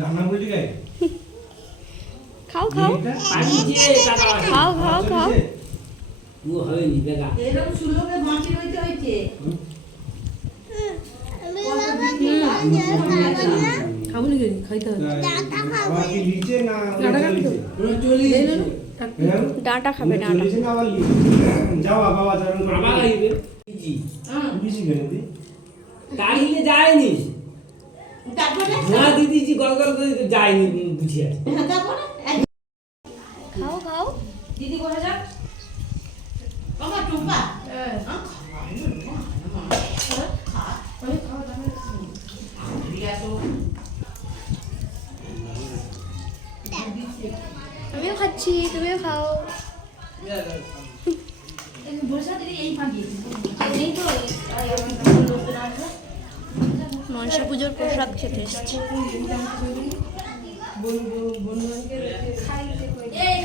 রান্না করলি গাই খাও খাও। খাও খাও খাও। ও হয়নি বেগা। এরকম সুলভে বাকি রইতে হইছে খাব নাকি? খাইতে হবে। না ডাঁটা খাবি? ডাঁটা না যাও বাবা লাগবে জি কেন দাঁড়িয়ে যায়নি? ধোঁয়া দিয়ে দিয়েছি গল গল করে যায়নি বুঝি আছে খাও খাও। দিদি কোথায় যাক। আমার টুম্পা। আমিও খাচ্ছি তুমিও খাও। মনসা পুজোর প্রসাদ খেতে এসেছি। এই